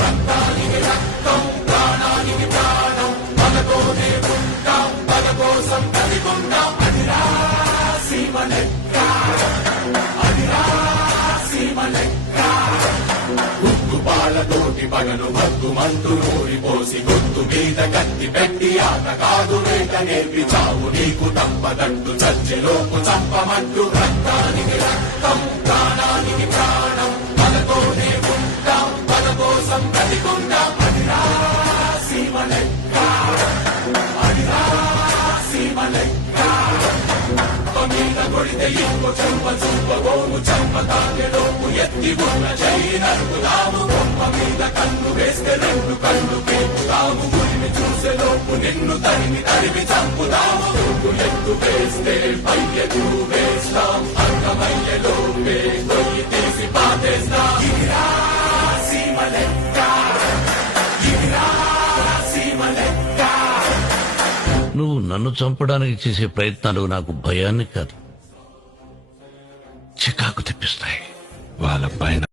రక్తానికి రక్తం, ప్రాణానికి ప్రాణం, మనతోనే ఉంటాం, మన కోసం కదిగుంటాం. అదిరా సీమ లెక్క, అదిరా సీమ లెక్క. ఉగ్గుపాలతోటి పగలు భగ్గుమంటూ నూరిపోసి గొంతు మీద కత్తి పెట్టి ఆట కాదు వేట నేర్పి చావు నీకు తప్పదంటూ చర్చలోపు చంపమంటూ. రక్తానికి రక్తం, ప్రాణానికి ప్రాణం, మనతోనే ఉంటాం, మన కోసం కదిగుంటాం. అదిరా సీమ లెక్క, అదిరా సీమ లెక్క. మీద కొడితే ఇంకో చెంప చూపబోము, చెంప తాగెలోపు ఎత్తి ఉన్న చెయ్యి నరుకుదాము. బొమ్మ మీద కన్ను వేస్తే రెండు కళ్ళు పీకుతాము. గురిని చూసేలోపు నిన్ను తరిమి చంపుదాము. ఎత్తు వేస్తే పయ్యకు వేస్తాం, అర్థమయ్యేలోపే కొయ్యి తీసి పాతేస్తాం. ఇదిరా సీమ లెక్క, ఇదిరా సీమ లెక్క. నువ్వు నన్ను చంపడానికి చేసే ప్రయత్నాలు నాకు భయాన్ని కాదు, చికాకు తెప్పిస్తాయి. వాళ్ళ పైన